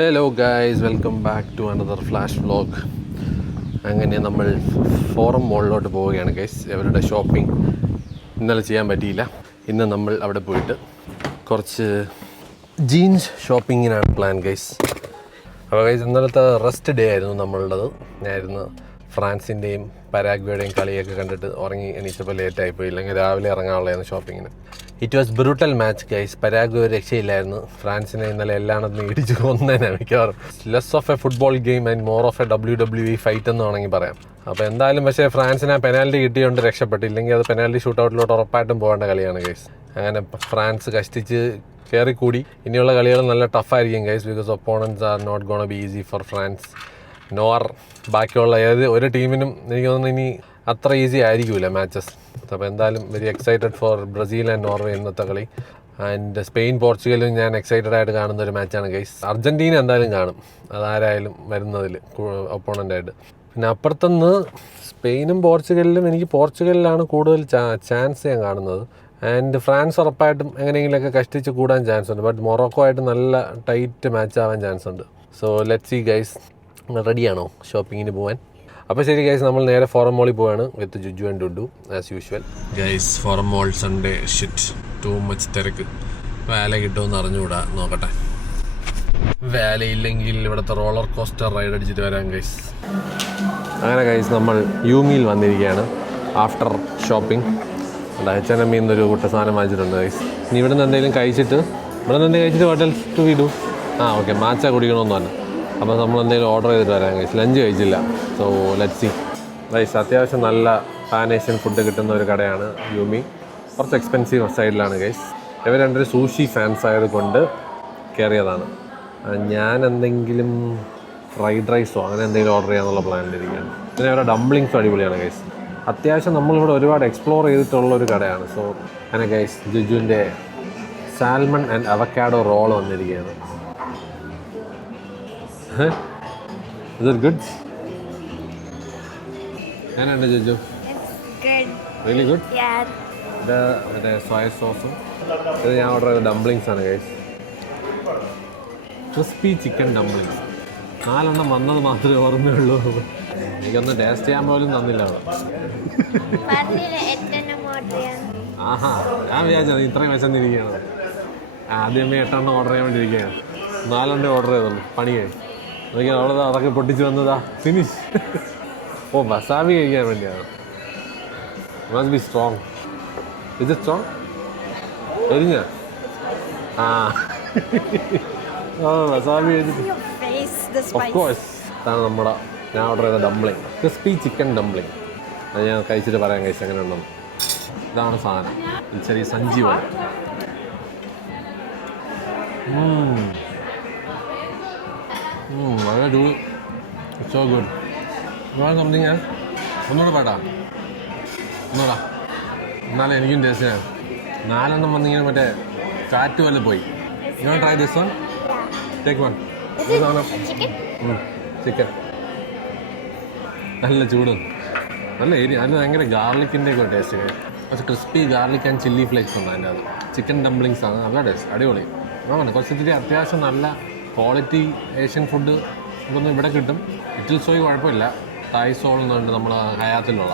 Hello guys, welcome back to another flash vlog. അങ്ങനെ നമ്മൾ forum മോളിലോട്ട് പോവുകയാണ് ഗൈസ്. അവരുടെ ഷോപ്പിംഗ് ഇന്നലെ ചെയ്യാൻ പറ്റിയില്ല. ഇന്ന് നമ്മൾ അവിടെ പോയിട്ട് കുറച്ച് ജീൻസ് ഷോപ്പിങ്ങിനാണ് പ്ലാൻ ഗൈസ്. അപ്പോൾ ഗൈസ്, ഇന്നലത്തെ റെസ്റ്റ് ഡേ ആയിരുന്നു നമ്മളുടേത്. ഞാനിരുന്ന് ഫ്രാൻസിൻ്റെയും പരാഗ്വേയുടെയും കളിയൊക്കെ കണ്ടിട്ട് ഉറങ്ങി എണീച്ചപ്പോൾ ലേറ്റായിപ്പോയി. ഇല്ലെങ്കിൽ രാവിലെ ഇറങ്ങാനുള്ളതായിരുന്നു ഷോപ്പിങ്ങിന്. It was brutal match guys. Paraguay രക്ഷയില്ലായിരുന്നു. ഫ്രാൻസിനെ ഇന്നലെ എല്ലായിടത്തും ഇടിച്ച് കൊന്നേനെ മിക്കവാറും. Less of a football game and more of a WWE fight എന്ന് വേണമെങ്കിൽ പറയാം. അപ്പോൾ എന്തായാലും പക്ഷേ ഫ്രാൻസിന് ആ പെനാൽറ്റി കിട്ടിയോണ്ട് രക്ഷപ്പെട്ടില്ലെങ്കിൽ അത് പെനാൽറ്റി ഷൂട്ട് ഔട്ടിലോട്ട് ഉറപ്പായിട്ടും പോകേണ്ട കളിയാണ് ഗൈസ്. അങ്ങനെ ഫ്രാൻസ് കഷ്ടിച്ച് കയറിക്കൂടി. ഇനിയുള്ള കളികൾ നല്ല ടഫായിരിക്കും guys, because opponents are not gonna be easy for France nor ബാക്കിയുള്ള ഏത് ഒരു ടീമിനും എനിക്ക് തോന്നുന്നു ഇനി അത്ര ഈസി ആയിരിക്കില്ല മാച്ചസ്. അപ്പോൾ എന്തായാലും very excited for Brazil and Norway ഇന്നത്തെ കളി. ആൻഡ് സ്പെയിൻ പോർച്ചുഗലും ഞാൻ എക്സൈറ്റഡ് ആയിട്ട് കാണുന്ന ഒരു മാച്ചാണ് ഗൈസ്. അർജൻറ്റീന എന്തായാലും കാണും, അതാരായാലും വരുന്നതിൽ ഒപ്പോണൻ്റായിട്ട്. പിന്നെ അപ്പുറത്തുനിന്ന് സ്പെയിനും പോർച്ചുഗലിലും എനിക്ക് പോർച്ചുഗലിലാണ് കൂടുതൽ ചാൻസ് ഞാൻ കാണുന്നത്. ആൻഡ് ഫ്രാൻസ് ഉറപ്പായിട്ടും എങ്ങനെയെങ്കിലുമൊക്കെ കഷ്ടിച്ച് കൂടാൻ ചാൻസ് ഉണ്ട്. ബട്ട് മൊറോക്കോ ആയിട്ട് നല്ല ടൈറ്റ് മാച്ച് ആവാൻ ചാൻസ് ഉണ്ട്. So let's see guys. റെഡിയാണോ ഷോപ്പിങ്ങിന് പോകാൻ? അപ്പോൾ ശരി ഗൈസ്, നമ്മൾ നേരെ ഫോറം മോളിൽ പോവാണ് with Juju and Dudu as usual. Guys, Forum Mall Sunday shit too much തിരക്ക്. വാല കിട്ടുമെന്ന് അറിഞ്ഞുകൂടാ, നോക്കട്ടെ. വാല ഇല്ലെങ്കിൽ ഇവിടുത്തെ റോളർ കോസ്റ്റർ റൈഡ് അടിച്ചിട്ട് വരാം ഗൈസ്. അങ്ങനെ ഗൈസ്, നമ്മൾ യൂമിയിൽ വന്നിരിക്കുകയാണ് ആഫ്റ്റർ ഷോപ്പിംഗ്. H&M എന്നൊരു കൂട്ട സാധനം വാങ്ങിച്ചിട്ടുണ്ട് ഗൈസ്. ഇനി ഇവിടെ നിന്ന് എന്തെങ്കിലും കഴിച്ചിട്ട് ഹോട്ടൽ ടു വിടൂ. ഓക്കെ, മാച്ച കുടിക്കണമെന്ന് പറഞ്ഞു. അപ്പോൾ നമ്മൾ എന്തെങ്കിലും ഓർഡർ ചെയ്തിട്ട് വരാം ഗൈസ്. ലഞ്ച് കഴിച്ചില്ല. So let's see guys. അത്യാവശ്യം നല്ല പാൻ ഏഷ്യൻ ഫുഡ് കിട്ടുന്ന ഒരു കടയാണ് യൂമി. കുറച്ച് എക്സ്പെൻസീവ് സൈഡിലാണ് ഗൈസ്. ഇവർ രണ്ടൊരു സൂഷി ഫാൻസ് ആയത് കൊണ്ട് കയറിയതാണ്. ഞാൻ എന്തെങ്കിലും ഫ്രൈഡ് റൈസോ അങ്ങനെ എന്തെങ്കിലും ഓർഡർ ചെയ്യാന്നുള്ള പ്ലാനിലിരിക്കുകയാണ്. പിന്നെ അവരുടെ ഡംപ്ലിങ്സും അടിപൊളിയാണ് ഗൈസ്. അത്യാവശ്യം നമ്മളിവിടെ ഒരുപാട് എക്സ്പ്ലോർ ചെയ്തിട്ടുള്ള ഒരു കടയാണ്. സോ അങ്ങനെ ഗൈസ്, ജുജുവിൻ്റെ സാൽമൺ ആൻഡ് അവക്കാഡോ റോൾ വന്നിരിക്കുകയാണ്. Is it good? എങ്ങനെയുണ്ട് ജുജു? Really good. ഇത് സോയ സോസും ഇത് ഞാൻ ഓർഡർ ചെയ്ത ഡംപ്ലിങ്സ് ആണ് ഗൈസ്. ക്രിസ്പി ചിക്കൻ ഡംപ്ലിങ്സ് 4 വന്നത് മാത്രമേ ഓർമ്മയുള്ളൂ. എനിക്കൊന്ന് ടേസ്റ്റ് ചെയ്യാൻ പോലും തന്നില്ല അവിടെ. ആഹാ, ഞാൻ വിചാരിച്ചത് ഇത്രയും വിശന്നിരിക്കുകയാണ്. ആദ്യമേ 8 ഓർഡർ ചെയ്യാൻ വേണ്ടിയിരിക്കുകയാണ്. 4 ഓർഡർ ചെയ്തുള്ളൂ. പണിയായി അതൊക്കെ അവിടെ അതൊക്കെ പൊട്ടിച്ച് വന്നതാ ഫിനിഷ്. വസാബി കഴിക്കാൻ വേണ്ടിയാണ്. Must be strong. Is it strong? എരിഞ്ഞ വസാബി കഴിച്ചിട്ട് ഓഫ് കോഴ്സ്. ഇതാണ് നമ്മുടെ ഞാൻ ഓർഡർ ചെയ്ത ഡംപ്ലിങ്, ക്രിസ്പി ചിക്കൻ ഡംപ്ലിങ്. അത് ഞാൻ കഴിച്ചിട്ട് പറയാൻ കഴിച്ചു എങ്ങനെ ഉണ്ടെന്ന്. ഇതാണ് സാധനം, ചെറിയ സഞ്ചി പോലെ. വളരെ ഡൂ സോ ഗുഡ്. സംതിങ് ഞാൻ ഒന്നുകൂടെ പാട്ടാ ഒന്നുകൂടാ, എന്നാലും എനിക്കും ടേസ്റ്റ് ചെയ്യാം. 4 വന്നിങ്ങനെ മറ്റേ കാറ്റ് പോലെ പോയി. You try this one, take one. Chicken നല്ല ചൂടും നല്ല ഏരിയ. അതിന് ഭയങ്കര ഗാർലിക്കിൻ്റെ ഒക്കെ ടേസ്റ്റ്. കുറച്ച് crispy garlic and chilli flakes ഉണ്ട് അതിൻ്റെ അത്. ചിക്കൻ ഡംപ്ലിങ്സ് ആണ്, നല്ല ടേസ്റ്റ്, അടിപൊളി. കുറച്ച് ഇത്തിരി അത്യാവശ്യം നല്ല ക്വാളിറ്റി ഏഷ്യൻ ഫുഡ് ഇതൊന്നും ഇവിടെ കിട്ടും. ലിറ്റിൽ സോയ് കുഴപ്പമില്ല. തായ് സോൾ എന്നുണ്ട് നമ്മൾ ഹയാത്തിലുള്ള.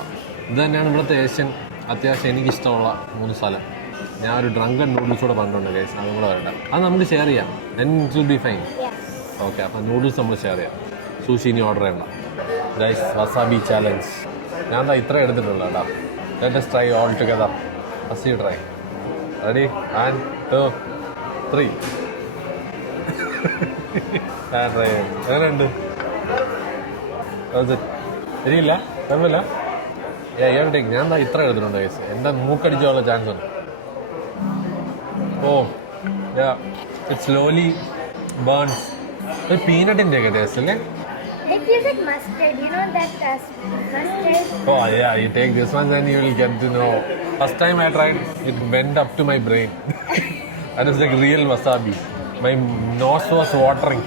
ഇത് തന്നെയാണ് ഇവിടുത്തെ ഏഷ്യൻ അത്യാവശ്യം എനിക്കിഷ്ടമുള്ള 3 സ്ഥലം. ഞാൻ ഒരു ഡ്രങ്കൻ നൂഡിൽസ് കൂടെ പറഞ്ഞിട്ടുണ്ട് ഗൈസ്, അതും കൂടെ വരട്ടെ. അത് നമുക്ക് ഷെയർ ചെയ്യാം. Then it will be fine. Okay, അപ്പം നൂഡിൽസ് നമ്മൾ ഷെയർ ചെയ്യാം. സൂഷി ഇനി ഓർഡർ ചെയ്യണ്ട ഗൈസ്. വസാബി ചാലഞ്ച് ഞാൻ എന്താ ഇത്ര എടുത്തിട്ടുള്ളൂ കേട്ടോ. Let us try all together. First you try. Ready? 1 2 3. Try. എങ്ങനെയുണ്ട്? ശരിയില്ല, കുഴപ്പമില്ല. ടേക്ക്. ഞാൻ എന്താ ഇത്ര എടുത്തിട്ടുണ്ട് ഗൈസ്. എന്താ മൂക്കടിച്ചുള്ള ചാൻസ് ഉണ്ട്. It slowly burns. ഒരു പീനട്ടിൻ്റെ ഒക്കെ ടേസ്റ്റ് അല്ലേ? It feels like mustard, you know that mustard? Oh yeah, you take this one then you will get to know. First time I tried, it went up to my brain. That is like real wasabi. My nose was watering.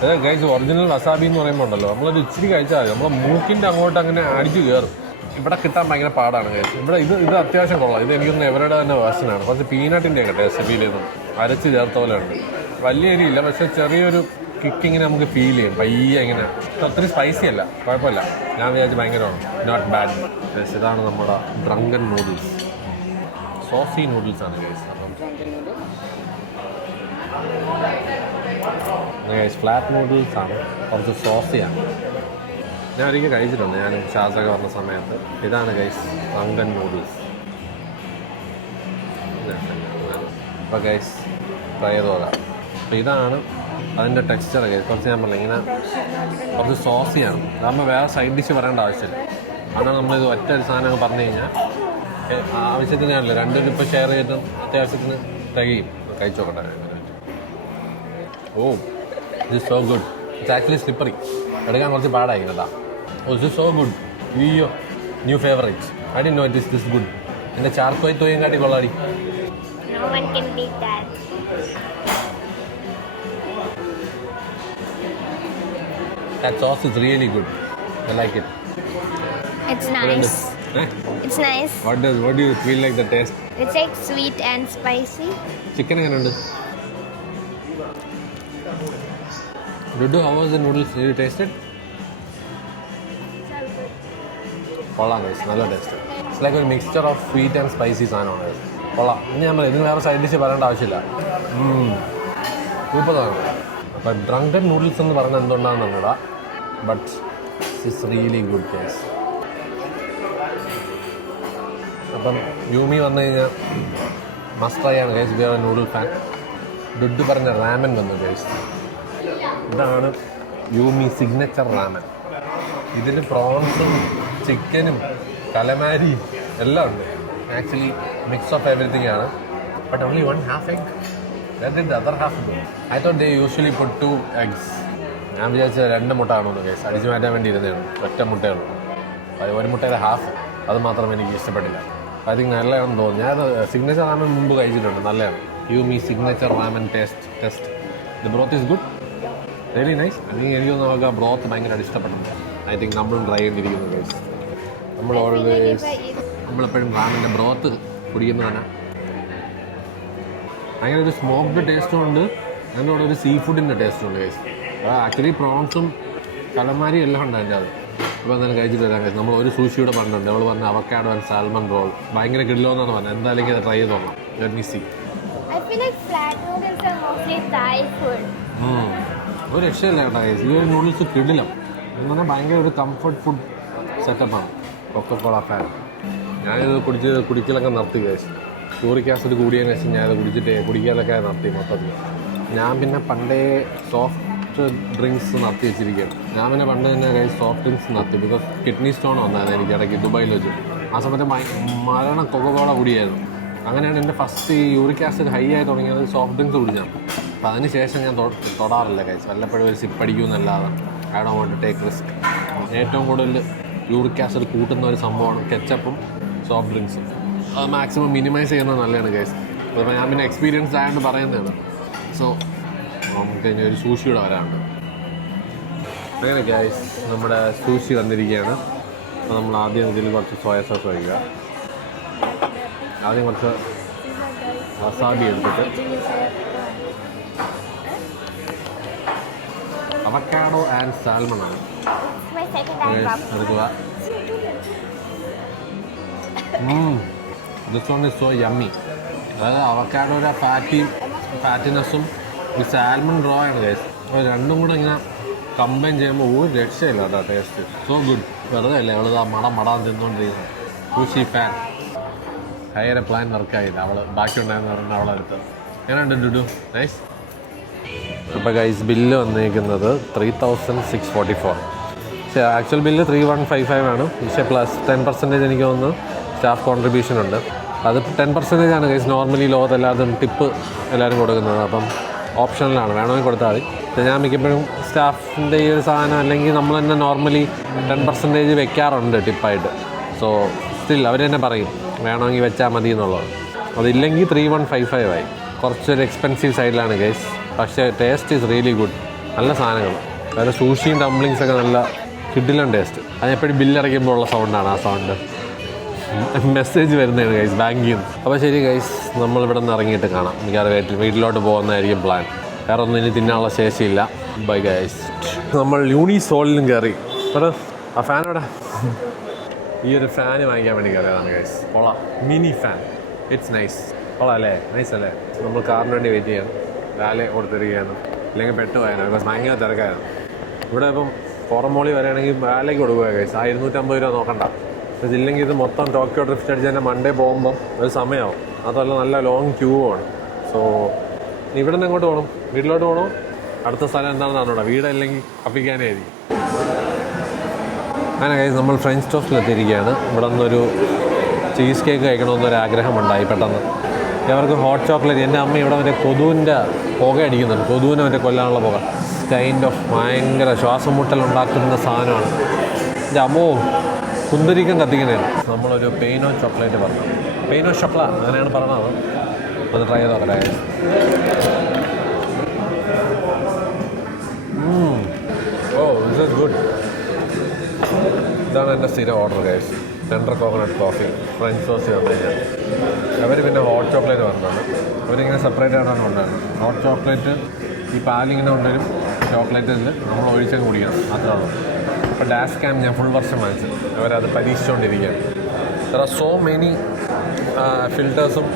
അതെ guys, original വസാബി എന്ന് പറയുമ്പോൾ ഉണ്ടല്ലോ, നമ്മളൊരു ഇച്ചിരി കഴിച്ചാൽ മതി, നമ്മളെ മൂക്കിൻ്റെ അങ്ങോട്ട് അങ്ങനെ അടിച്ചു കയറും. ഇവിടെ കിട്ടാൻ ഭയങ്കര പാടാണ് ഗൈസ്. ഇവിടെ ഇത് അത്യാവശ്യം കൊള്ളാം. ഇത് എനിക്കൊന്ന് എവരുടെ തന്നെ വേർഷനാണ്. കുറച്ച് പീനട്ടിൻ്റെ ഒക്കെ ടേസ്റ്റ് ഫീൽ ചെയ്യുന്നു. അരച്ച് ചേർത്ത പോലെ ഉണ്ട്. വലിയ എരിയില്ല, പക്ഷേ ചെറിയൊരു കിക്ക് ഇങ്ങനെ നമുക്ക് ഫീൽ ചെയ്യും പയ്യെ ഇങ്ങനെ. ഒത്തിരി സ്പൈസി അല്ല, കുഴപ്പമില്ല. ഞാൻ വിചാരിച്ചു ഭയങ്കരമാണ്, നോട്ട് ബാഡ്. ഇതാണ് നമ്മുടെ ഡ്രങ്കൻ നൂഡിൽസ്, സോസി നൂഡിൽസ് ആണ് ഗൈസ്. അപ്പം ഫ്ലാറ്റ് നൂഡിൽസ് ആണ്, കുറച്ച് സോസിയാണ്. ഞാൻ ഒരിക്കൽ കഴിച്ചിട്ടുണ്ട്, ഞാൻ ഷാസൊക്കെ പറഞ്ഞ സമയത്ത്. ഇതാണ് ഗൈസ് ഡ്രങ്കൻ നൂഡിൽസ്. അപ്പോൾ ഗൈസ് ട്രൈ ചെയ്ത് നോക്കാം. അപ്പോൾ ഇതാണ് അതിൻ്റെ ടെക്സ്ചർ ഗൈസ്. കുറച്ച് ഞാൻ പറഞ്ഞില്ല ഇങ്ങനെ കുറച്ച് സോസിയാണ്. അതാകുമ്പോൾ വേറെ സൈഡ് ഡിഷ് പറയേണ്ട ആവശ്യമില്ല. അതാണ് നമ്മളിത് ഒറ്റ ഒരു സാധനം പറഞ്ഞു കഴിഞ്ഞാൽ ആവശ്യത്തിനാണല്ലോ, രണ്ടും ഇപ്പോൾ ഷെയർ ചെയ്തിട്ടും അത്യാവശ്യത്തിന് തികയും. കഴിച്ചു നോക്കട്ടെ. Oh this so good. It's actually slippery, എടുക്കാൻ കുറച്ച് പാടായി കേട്ടാ. Oh this so good. Yo new favourite. I didn't know it is this good. എൻ്റെ ചാർക്കോയ് തോയും കാട്ടി കൊള്ളാടി. No one can beat that. That sauce is really good. I like it. It's nice. It's nice. What do you feel like the taste? It's like sweet and spicy. Chicken എങ്ങനെയുണ്ട്? Dudu, how was the noodles? Did you taste it? കൊള്ളാം guys, നല്ല taste. It's like ഒരു mixture of sweet and spicy സാധനമാണ്. കൊള്ളാം. ഇനി ഞാൻ പറയാം, ഇതിന് വേറെ സൈഡ് ഡിഷ് പറയേണ്ട ആവശ്യമില്ല. സൂപ്പർ സാധനം. ബട്ട് ഡ്രങ്കൻ നൂഡിൽസ് എന്ന് പറഞ്ഞാൽ എന്തുകൊണ്ടാണെന്ന് അറിഞ്ഞൂടാ. But it's really good guys. അപ്പം യൂമി വന്നു കഴിഞ്ഞാൽ മസ്റ്റ് ട്രൈ ആണ് guys. We are a noodle fan. Dudu പറഞ്ഞ റാമൻ വന്നു ഗൈസ്. ഇതാണ് യൂമി സിഗ്നേച്ചർ റാമൻ. ഇതിൽ പ്രോൺസും ചിക്കനും കലമാരിയും എല്ലാം ഉണ്ട്. ആക്ച്വലി മിക്സ് ഓഫ് എവറിത്തിങ് ആണ്. But only 1/2 egg. Where did the other half go? I thought they usually put 2 eggs. ഞാൻ വിചാരിച്ചത് 2 മുട്ട ആണെന്ന് കേസ്. അടിച്ചു മാറ്റാൻ വേണ്ടി ഇരുന്നതാണ്. ഒറ്റ മുട്ടയുള്ളൂ. അത് ഒരു മുട്ടയുടെ ഹാഫ്. അത് മാത്രം എനിക്ക് ഇഷ്ടപ്പെട്ടില്ല. ഐ തിങ്ക് നല്ലതാണെന്ന് തോന്നുന്നു. ഞാൻ സിഗ്നേച്ചർ റാമൻ മുമ്പ് കഴിച്ചിട്ടുണ്ട്, നല്ലതാണ്. Yumi signature ramen test. The broth is good, really nice. അല്ലെങ്കിൽ എനിക്കൊന്ന് നോക്കുക, ബ്രോത്ത് ഭയങ്കരമായിട്ട് ഇഷ്ടപ്പെട്ടില്ല. ഐ തിങ്ക് നമ്മളും ട്രൈ ചെയ്തിരിക്കുന്നു ഗൈസ്. നമ്മൾ ഓൾവേസ് നമ്മളെപ്പോഴും റാമിൻ്റെ ബ്രോത്ത് കുടിക്കുന്നതാണ്. അങ്ങനെ ഒരു സ്മോക്ഡ് ടേസ്റ്റും ഉണ്ട്, അതിൻ്റെ കൂടെ ഒരു സീ ഫുഡിൻ്റെ ടേസ്റ്റും ഉണ്ട് ഗൈസ്. ആക്ച്വലി പ്രോൺസും കലമാരി എല്ലാം ഉണ്ട് അതിൻ്റെ അത്. അപ്പോൾ എന്തായാലും കഴിച്ചിട്ട് വരാം ഗൈസ്. നമ്മൾ ഒരു സൂഷിയുടെ പറഞ്ഞിട്ടുണ്ട്, അവൾ പറഞ്ഞ അവക്കാഡോ ആൻഡ് സാൽമൺ റോൾ ഭയങ്കര കിടിലോന്നാണ് പറഞ്ഞത്. എന്തായാലും അത് ട്രൈ ചെയ്ത് നോക്കണം. Let me see. I feel like flat noodles are mostly Thai food. ഒരു രക്ഷയില്ല കേട്ടോ ഗൈസ്. ഈ ഒരു നൂഡിൽസ് കിടിലം എന്ന് പറഞ്ഞാൽ ഭയങ്കര ഒരു കംഫർട്ട് ഫുഡ് സെറ്റപ്പാണ്. Coca Cola fan. ഞാനിത് കുടിക്കലൊക്കെ നിർത്തി ഗൈസ്. യൂറിക് ആസിഡ് കൂടിയതിനു ശേഷം ഞാനത് കുടിക്കാനൊക്കെ നിർത്തി മൊത്തത്തിൽ. ഞാൻ പിന്നെ പണ്ടേ സോഫ്റ്റ് ഡ്രിങ്ക്സ് നിർത്തി വെച്ചിരിക്കുകയാണ്. ഞാൻ പിന്നെ പണ്ട് തന്നെ ഗൈസ് സോഫ്റ്റ് ഡ്രിങ്ക്സ് നിർത്തി. ബിക്കോസ് കിഡ്നി സ്റ്റോൺ വന്നായിരുന്നു എനിക്ക് ഇടയ്ക്ക് ദുബായിൽ വെച്ച്. ആ സമയത്ത് മരണം കൊക്കക്കോള കുടിയായിരുന്നു. അങ്ങനെയാണ് എൻ്റെ ഫസ്റ്റ് ഈ യൂറിക് ആസിഡ് ഹൈ ആയി തുടങ്ങിയത് സോഫ്റ്റ് ഡ്രിങ്ക്സ് കുടിച്ചാണ്. അപ്പോൾ അതിന് ശേഷം ഞാൻ തൊടാറില്ല ഗൈസ്. വല്ലപ്പോഴും ഒരു സിപ്പ് അടിക്കുമെന്നല്ലാതെ I don't want to take risk. ഏറ്റവും കൂടുതൽ യൂറിക് ആസിഡ് കൂട്ടുന്ന ഒരു സംഭവമാണ് കെച്ചപ്പും സോഫ്റ്റ് ഡ്രിങ്ക്സും. അത് മാക്സിമം മിനിമൈസ് ചെയ്യുന്നത് നല്ലതാണ് ഗൈസ്. അപ്പോൾ ഞാൻ പിന്നെ എക്സ്പീരിയൻസ് ആയതുകൊണ്ട് പറയുന്നതാണ്. സോ നമുക്ക് ഇനി ഒരു സൂഷിയുടെ വരാനുണ്ട്. അങ്ങനെ ഗൈസ് നമ്മുടെ സൂഷി വന്നിരിക്കുകയാണ്. അപ്പോൾ നമ്മൾ ആദ്യം ഇതിൽ കുറച്ച് സോയ സോസ് കഴിക്കുക. ആദ്യം കുറച്ച് വസാബി എടുത്തിട്ട് അവക്കാഡോ ആൻഡ് സാൽമൺ ആണ് My second time. എടുക്കുക. This one is so yummy. അതായത് അവക്കാഡോയുടെ ഫാറ്റിനെസ്സും ഈ സാൽമൺ റോ ആണ് ഗൈസ്. അപ്പോൾ രണ്ടും കൂടെ ഇങ്ങനെ കമ്പൈൻ ചെയ്യുമ്പോൾ ഒരു രക്ഷയില്ല കേട്ടോ ടേസ്റ്റ്. So good. വെറുതെ അല്ലേ അവൾ മടാൻ തിന്നുകൊണ്ടിരിക്കുന്നത്. Sushi fan. ഹയർ പ്ലാൻ വർക്കായില്ല. അവൾ ബാക്കിയുണ്ടായെന്ന് പറഞ്ഞാൽ അവളെടുത്ത്. എങ്ങനെയുണ്ട് ഡുഡു? നൈസ്. അപ്പോൾ ഗൈസ് ബില്ല് വന്നിരിക്കുന്നത് 3644. പക്ഷേ ആക്ച്വൽ ബില്ല് 3155 ആണ്. പക്ഷേ പ്ലസ് 10% എനിക്ക് തോന്നുന്നു സ്റ്റാഫ് കോൺട്രിബ്യൂഷൻ ഉണ്ട്. അത് 10% ആണ് ഗൈസ്. നോർമലി ലോകത്ത് എല്ലാവരും ടിപ്പ് എല്ലാവരും കൊടുക്കുന്നത്. അപ്പം ഓപ്ഷനിലാണ്, വേണമെങ്കിൽ കൊടുത്താൽ മതി. ഞാൻ മിക്കപ്പോഴും സ്റ്റാഫിൻ്റെ ഈ ഒരു സാധനം അല്ലെങ്കിൽ നമ്മൾ തന്നെ നോർമലി 10% വെക്കാറുണ്ട് ടിപ്പായിട്ട്. സോ സ്റ്റിൽ അവർ തന്നെ പറയും വേണമെങ്കിൽ വെച്ചാൽ മതി എന്നുള്ളത്. അതില്ലെങ്കിൽ 3155 ആയി. കുറച്ചൊരു എക്സ്പെൻസീവ് സൈഡിലാണ് ഗൈസ്. പക്ഷേ ടേസ്റ്റ് ഈസ് റിയലി ഗുഡ്. നല്ല സാധനങ്ങൾ. വേറെ സൂഷിയും ഡംപ്ലിങ്സൊക്കെ നല്ല കിഡിലും ടേസ്റ്റ്. അതിനെപ്പോഴും ബില്ലിറക്കുമ്പോൾ ഉള്ള സൗണ്ടാണ് ആ സൗണ്ട്. മെസ്സേജ് വരുന്നതാണ് ഗൈസ് ബാങ്കിൽ നിന്ന്. അപ്പോൾ ശരി ഗൈസ്, നമ്മളിവിടെ നിന്ന് ഇറങ്ങിയിട്ട് കാണാം. മിക്കവാറും വീട്ടിലോട്ട് പോകുന്നതായിരിക്കും പ്ലാൻ. വേറെ ഒന്നും ഇനി തിന്നാനുള്ള ശേഷിയില്ല. Bye guys. നമ്മൾ യൂണിസോളിലും കയറി. ഇവിടെ ആ ഫാനോടെ ഈ ഒരു ഫാന് വാങ്ങിക്കാൻ വേണ്ടി കയറിയതാണ് ഗൈസ്. കൊള്ളാം, മിനി ഫാൻ. It's nice. കൊള്ളാം അല്ലേ? നൈസ് അല്ലേ? നമ്മൾ കാറിന് വേണ്ടി വെയിറ്റ് ചെയ്യണം. രാവിലെ കൊടുത്തിരിക്കുകയാണ്, ഇല്ലെങ്കിൽ പെട്ടുപോയാണ്. ബിക്കോസ് ഭയങ്കര തിരക്കായിരുന്നു. ഇവിടെ ഇപ്പം ഫോറം മോളി വരികയാണെങ്കിൽ വാലേക്ക് കൊടുക്കുക ഗൈസ്. 250 രൂപ നോക്കണ്ട. ഇതില്ലെങ്കിൽ ഇത് മൊത്തം ടോക്കിയോ ഡ്രിഫ്റ്റ് അടിച്ച് തന്നെ മൺഡേ പോകുമ്പം ഒരു സമയമാവും. അതല്ല നല്ല ലോങ് ക്യൂവാണ്. സോ ഇവിടെ നിന്ന് എങ്ങോട്ട് പോകണം? വീട്ടിലോട്ട് പോകണോ? അടുത്ത സ്ഥലം എന്താണെന്ന് അറിഞ്ഞൂടാ. വീടല്ലെങ്കിൽ അപ്പിക്കാനേ ആയിരിക്കും. അങ്ങനെ ഗൈസ് നമ്മൾ ഫ്രഞ്ച് ടോസ്റ്റിലെത്തിയിരിക്കുകയാണ്. ഇവിടെ നിന്നൊരു ചീസ് കേക്ക് കഴിക്കണമെന്നൊരു ആഗ്രഹമുണ്ടായി പെട്ടെന്ന്. അവർക്ക് ഹോട്ട് ചോക്ലേറ്റ്. എൻ്റെ അമ്മ ഇവിടെ മറ്റേ കൊതുവിൻ്റെ പുക അടിക്കുന്നുണ്ട്. കൊതുവിനെ മറ്റേ കൊല്ലാനുള്ള പുക. കൈൻഡ് ഓഫ് ഭയങ്കര ശ്വാസം മുട്ടലുണ്ടാക്കുന്ന സാധനമാണ്. എൻ്റെ അമ്മോ കുന്തിരിക്കം കത്തിക്കുന്നതാണ്. നമ്മളൊരു പെയിനോ ചോക്ലേറ്റ് പറഞ്ഞു. പെയിനോ ചോക്ല അങ്ങനെയാണ് പറഞ്ഞത്. ഒന്ന് ട്രൈ ചെയ്ത് നോക്കട്ടെ. Oh this is good. ഇതാണ് എൻ്റെ സ്ഥിരം order guys. Tender coconut coffee, French sauce വന്നു കഴിഞ്ഞാൽ. അവർ പിന്നെ ഹോട്ട് ചോക്ലേറ്റ് പറഞ്ഞതാണ്. അവരിങ്ങനെ സെപ്പറേറ്റ് ആയിട്ടാണ് കൊണ്ടുവരുന്നത്. ഹോട്ട് ചോക്ലേറ്റ് ഈ പാലിങ്ങനെ കൊണ്ടുവരും. ചോക്ലേറ്റിൽ നമ്മൾ ഒഴിച്ചങ്ങ് കുടിക്കണം, അത്രേ ഉള്ളൂ. ഇപ്പോൾ ഡാഷ് ക്യാം ഞാൻ ഫുൾ വർഷം വാങ്ങിച്ചു. അവരത് പരീക്ഷിച്ചുകൊണ്ടിരിക്കുകയാണ്. ദർ ആർ സോ മെനി ഫിൽറ്റേഴ്സും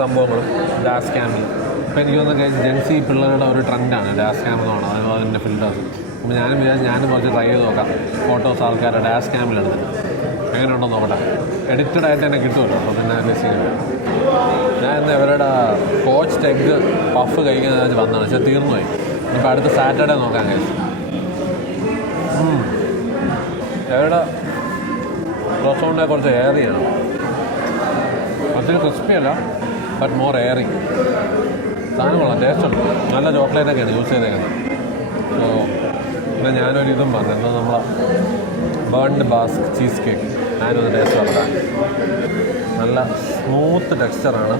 സംഭവങ്ങളും ഡാഷ് ക്യാമിൽ. ഇപ്പോൾ എനിക്ക് തോന്നുന്ന ജെൻസി പിള്ളേരുടെ ഒരു ട്രെൻഡാണ് ഡാഷ് ക്യാം എന്ന് പറയുന്നത്. അതുപോലെ തന്നെ ഫിൽറ്റേഴ്സ്. അപ്പോൾ ഞാനും കുറച്ച് ട്രൈ ചെയ്ത് നോക്കാം. ഫോട്ടോസ് ആൾക്കാരുടെ ഡാഷ് ക്യാമിലെടുത്തിട്ട് എങ്ങനെയുണ്ടോ നോക്കട്ടെ. എഡിറ്റഡ് ആയിട്ട് തന്നെ കിട്ടുമല്ലോ. അപ്പോൾ പിന്നെ രസിക്കുന്നത്. ഞാൻ ഇന്ന് ഇവരുടെ കോച്ച് എഗ് പഫ് കഴിക്കുന്നത് വന്നതാണ്. പക്ഷേ തീർന്നുപോയി. ഇപ്പോൾ അടുത്ത സാറ്റർഡേ നോക്കാൻ കഴിയും. ഇവരുടെ ക്രോസോണിനെ കുറച്ച് എയറിയാണ്. ഒത്തിരി ക്രിസ്പി അല്ല, ബട്ട് മോർ എയറി. സാധനം കൊള്ളാം, ടേസ്റ്റുണ്ട്. നല്ല ചോക്ലേറ്റൊക്കെയാണ് യൂസ് ചെയ്തേക്കുന്നത്. സോ പിന്നെ ഞാനൊരു ഇതും പറഞ്ഞു. എന്താ നമ്മളെ ബേൺഡ് ബാസ്ക് ചീസ് കേക്ക്. ഞാനൊന്ന് ടേസ്റ്റ് പറഞ്ഞാൽ നല്ല സ്മൂത്ത് ടെക്സ്ചറാണ്.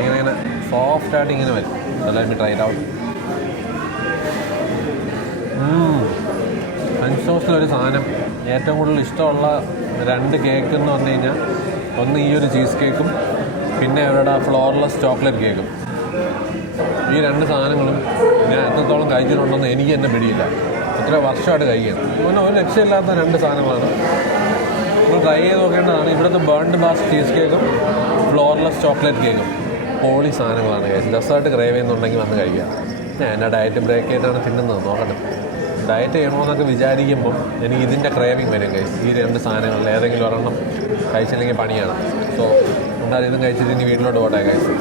ഇങ്ങനെ സോഫ്റ്റായിട്ട് ഇങ്ങനെ വരും. Let me try it out. French ടോസ്റ്റിലൊരു സാധനം ഏറ്റവും കൂടുതൽ ഇഷ്ടമുള്ള 2 കേക്ക് എന്ന് പറഞ്ഞു കഴിഞ്ഞാൽ, ഒന്ന് ഈ ഒരു ചീസ് കേക്കും പിന്നെ അവരുടെ ഫ്ലോർലെസ് ചോക്ലേറ്റ് കേക്കും. ഈ 2 സാധനങ്ങളും ഞാൻ എത്രത്തോളം കഴിച്ചിട്ടുണ്ടെന്ന് എനിക്ക് തന്നെ പിടിയില്ല. എത്ര വർഷമായിട്ട് കഴിക്കണം. പിന്നെ ഒരു രക്ഷയില്ലാത്ത 2 സാധനങ്ങളാണ്. നമ്മൾ ട്രൈ ചെയ്ത് നോക്കേണ്ടതാണ്. ഇവിടുത്തെ ബേൺഡ് ബാസ്ക് ചീസ് കേക്കും ഫ്ലോർലെസ് ചോക്ലേറ്റ് കേക്കും പോളി സാധനങ്ങളാണ് കഴിച്ചത്. ഡെസേർട്ട് ക്രേവ് ചെയ്യുന്നുണ്ടെങ്കിൽ വന്ന് കഴിക്കുക. ഞാൻ എൻ്റെ ഡയറ്റ് ബ്രേക്ക് ആയിട്ടാണ് തിന്നുന്നത്. നോക്കട്ടെ. ഡയറ്റ് ചെയ്യണമെന്നൊക്കെ വിചാരിക്കുമ്പം എനിക്ക് ഇതിൻ്റെ ക്രേവിങ് വരും ഗൈസ്. ഈ 2 സാധനങ്ങളിൽ ഏതെങ്കിലും ഒരെണ്ണം കഴിച്ചില്ലെങ്കിൽ പണിയാണ്. സോ എന്തായാലും ഇതും കഴിച്ചിട്ട് ഇനി വീട്ടിലോട്ട് പോട്ടെ ഗൈസ്.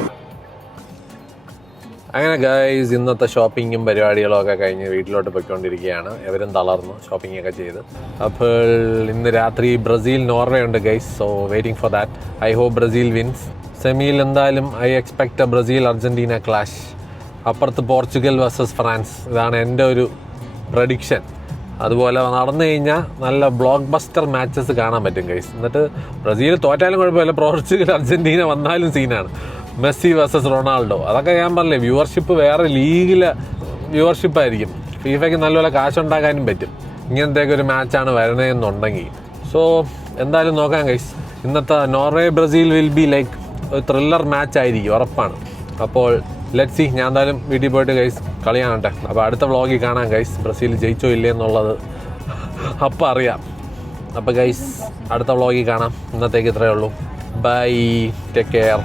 അങ്ങനെ ഗൈസ് ഇന്നത്തെ ഷോപ്പിങ്ങും പരിപാടികളും ഒക്കെ കഴിഞ്ഞ് വീട്ടിലോട്ട് പോയിക്കൊണ്ടിരിക്കുകയാണ്. എവരും തളർന്നു ഷോപ്പിങ്ങൊക്കെ ചെയ്ത്. അപ്പോൾ ഇന്ന് രാത്രി ബ്രസീൽ നോർവേ ഉണ്ട് guys. So waiting for that. I hope Brazil wins. സെമിയിൽ എന്തായാലും I expect Brazil Argentina clash. അപ്പുറത്ത് പോർച്ചുഗൽ വേഴ്സസ് ഫ്രാൻസ്. ഇതാണ് എൻ്റെ ഒരു പ്രഡിക്ഷൻ. അതുപോലെ നടന്നു കഴിഞ്ഞാൽ നല്ല ബ്ലോക്ക് ബസ്റ്റർ മാച്ചസ് കാണാൻ പറ്റും ഗൈസ്. എന്നിട്ട് ബ്രസീൽ തോറ്റാലും കുഴപ്പമില്ല, പോർച്ചുഗൽ അർജൻറ്റീന വന്നാലും സീനാണ്. Messi versus Ronaldo. അതൊക്കെ ഞാൻ പറഞ്ഞില്ലേ, വ്യൂവർഷിപ്പ് വേറെ ലീഗിലെ വ്യൂവർഷിപ്പായിരിക്കും. ഫീഫയ്ക്ക് നല്ലപോലെ കാശുണ്ടാക്കാനും പറ്റും ഇങ്ങനത്തെയൊക്കെ ഒരു മാച്ചാണ് വരണതെന്നുണ്ടെങ്കിൽ. സോ എന്തായാലും നോക്കാം ഗൈസ്. ഇന്നത്തെ Norway Brazil will be like ഒരു ത്രില്ലർ മാച്ച് ആയിരിക്കും, ഉറപ്പാണ്. അപ്പോൾ ലെറ്റ് സി. ഞാൻ എന്തായാലും വീട്ടിൽ പോയിട്ട് ഗൈസ് കളി കാണട്ടെ. അപ്പോൾ അടുത്ത വ്ളോഗിൽ കാണാം ഗൈസ് ബ്രസീൽ ജയിച്ചോ ഇല്ലേ എന്നുള്ളത്. അപ്പം അറിയാം. അപ്പോൾ ഗൈസ് അടുത്ത വ്ളോഗിൽ കാണാം. ഇന്നത്തേക്ക് ഇത്രയേ ഉള്ളൂ. Bye, take care.